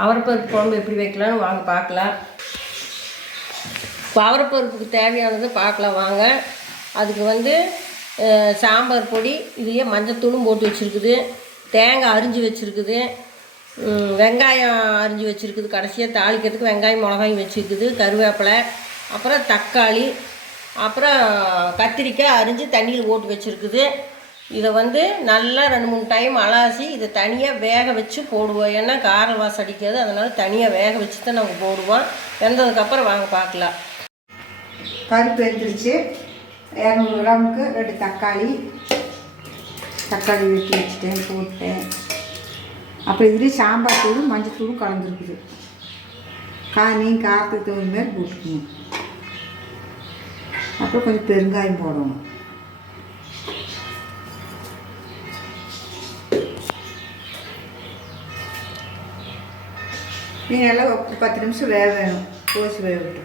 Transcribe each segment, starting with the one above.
அவரைப்பருப்பு குழம்பு எப்படி வைக்கலாம்னு வாங்க பார்க்கலாம். இப்போ அவரைப்பருப்புக்கு தேவையானது பார்க்கலாம் வாங்க. அதுக்கு வந்து சாம்பார் பொடி இதுலேயே மஞ்சத்தூளும் போட்டு வச்சுருக்குது. தேங்காய் அரிஞ்சு வச்சுருக்குது. வெங்காயம் அரிஞ்சு வச்சுருக்குது. கடைசியாக தாளிக்கிறதுக்கு வெங்காயம் மிளகாயும் வச்சுருக்குது. கருவேப்பிலை அப்புறம் தக்காளி அப்புறம் கத்திரிக்காய் அரிஞ்சு தண்ணியில் போட்டு வச்சுருக்குது. இதை வந்து நல்லா ரெண்டு மூணு டைம் அலாசி இதை தனியாக வேக வச்சு போடுவோம். ஏன்னா கார வாசம் அடிக்காது. அதனால் தனியாக வேக வச்சு தான் நாங்கள் போடுவோம் வெந்ததுக்கப்புறம் வாங்க பார்க்கலாம். பருப்பு எடுத்துருச்சு. இரநூறு கிராமுக்கு ரெண்டு தக்காளி. தக்காளி வெட்டி வச்சுட்டேன் போட்டேன். அப்புறம் இதுலேயே சாம்பார் தூளும் மஞ்சள் தூளும் கலந்துருக்குது. கா காரத்துக்கு தகுந்த மாதிரி போட்டுக்கணும். அப்புறம் கொஞ்சம் பெருங்காயம் போடணும். நீ நல்லா பத்து நிமிஷம் வேக வேணும். கோசி வேக விட்டு.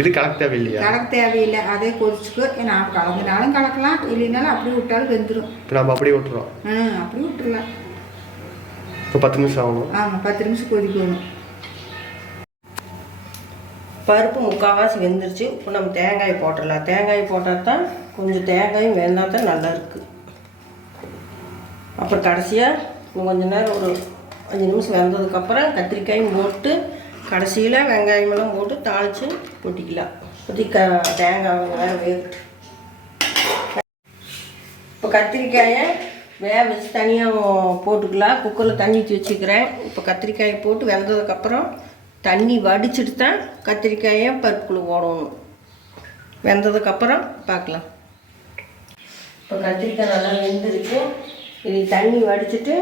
இது கலக்க தேவையில்லையா? கலக்க தேவையில்லை. அதே கொதிச்சுக்கோ. நான் கலந்துனாலும் கலக்கலாம். இல்லைனாலும் அப்படியே விட்டாலும் வெந்துடும் இப்போ நம்ம அப்படியே விட்டுறோம். ஆ அப்படியே விட்டுறலாம். இப்போ பத்து நிமிஷம் ஆகணும். ஆமாம் பத்து நிமிஷம் கொதிக்கணும் பருப்பு முக்கால்வாசி வெந்துருச்சு. இப்போ நம்ம தேங்காய் போட்டுடலாம் தேங்காய் போட்டால் தான் கொஞ்சம் தேங்காயும் வெந்தால் தான் நல்லா இருக்குது அப்புறம் கடைசியாக கொஞ்ச நேரம் ஒரு அஞ்சு நிமிஷம் வெந்ததுக்கப்புறம் கத்திரிக்காயும் போட்டு கடைசியில் வெங்காயமெல்லாம் போட்டு தாளித்து கொட்டிக்கலாம். கொட்டி க தேங்காய் வேறு வேகட்டு இப்போ கத்திரிக்காயை வேக வச்சு தனியாக போட்டுக்கலாம். குக்கரில் தண்ணி ஊற்றி வச்சுக்கிறேன். இப்போ கத்திரிக்காயை போட்டு வெந்ததுக்கப்புறம் தண்ணி வடிச்சிட்டு தான் கத்திரிக்காயை பருப்புக்குள்ளே போடணும். வெந்ததுக்கப்புறம் பார்க்கலாம். இப்போ கத்திரிக்காய் நல்லா வெந்திருக்கு. இது தண்ணி வடிச்சிட்டு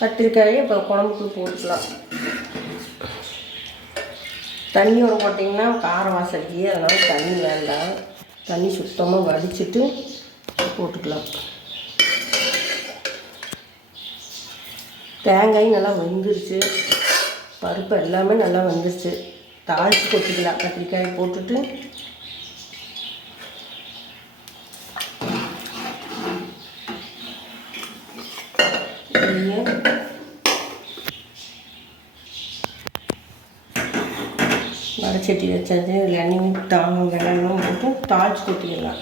கத்திரிக்காயை இப்போ குழம்புக்குள்ள போட்டுக்கலாம். தண்ணியோட போட்டிங்கன்னா காரம் வாசலுக்கு அதனால் தண்ணி வேண்டாம். தண்ணி சுத்தமாக வடிச்சிட்டு போட்டுக்கலாம். தேங்காயும் நல்லா வெந்துருச்சு. பருப்பு எல்லாமே நல்லா வந்துருச்சு. தாளித்து கொட்டிக்கலாம் கத்திரிக்காயை போட்டுட்டு இதுலயே வடச்சட்டி வச்சது இதில் எண்ணெயும் தாங்கும் போட்டு தாளித்து கொட்டிடலாம்.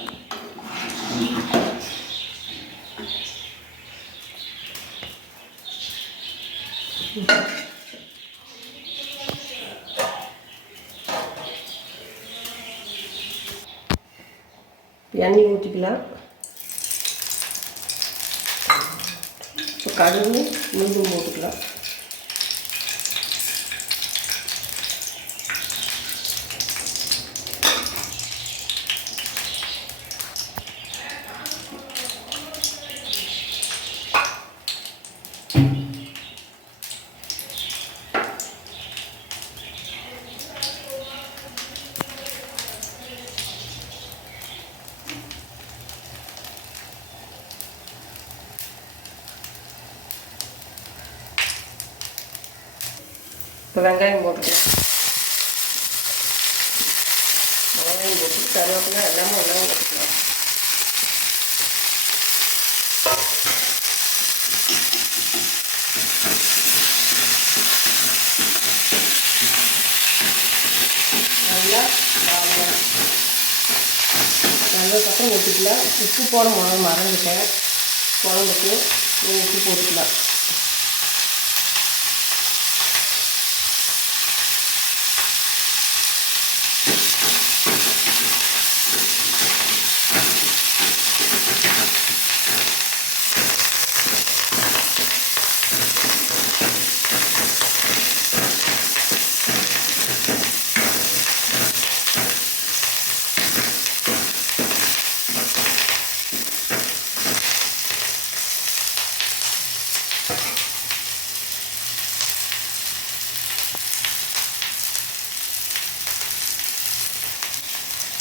எண்ணெய் ஊற்றிக்கலாம் இப்போ கடுகு மீண்டும் போட்டுக்கலாம். இப்போ வெங்காயம் போட்டுக்கலாம். வெங்காயம் போட்டு கருவேப்பிலை எல்லாமே எல்லாமே போட்டுக்கலாம். நல்லா வாங்கணும் ஊற்றிக்கலாம் உப்பு போட முதல்ல மறந்துட்டேன். குழம்புக்கு உப்பு போட்டுக்கலாம்.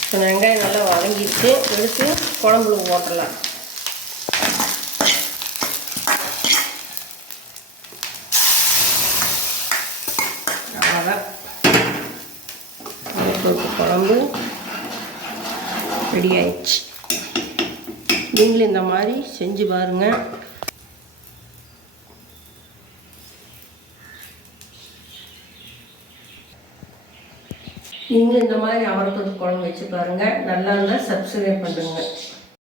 இப்போ வெங்காயம் நல்லா வதங்கிடுச்சு. எடுத்து குழம்புல போட்டுடலாம். குழம்பு ரெடி ஆயிடுச்சு. நீங்களும் இந்த மாதிரி செஞ்சு பாருங்கள் நீங்களும் இந்த மாதிரி அவரைப்பருப்பு குழம்பு வச்சு பாருங்கள் நல்லா இருந்தால் சப்ஸ்கிரைப் பண்ணுங்கள்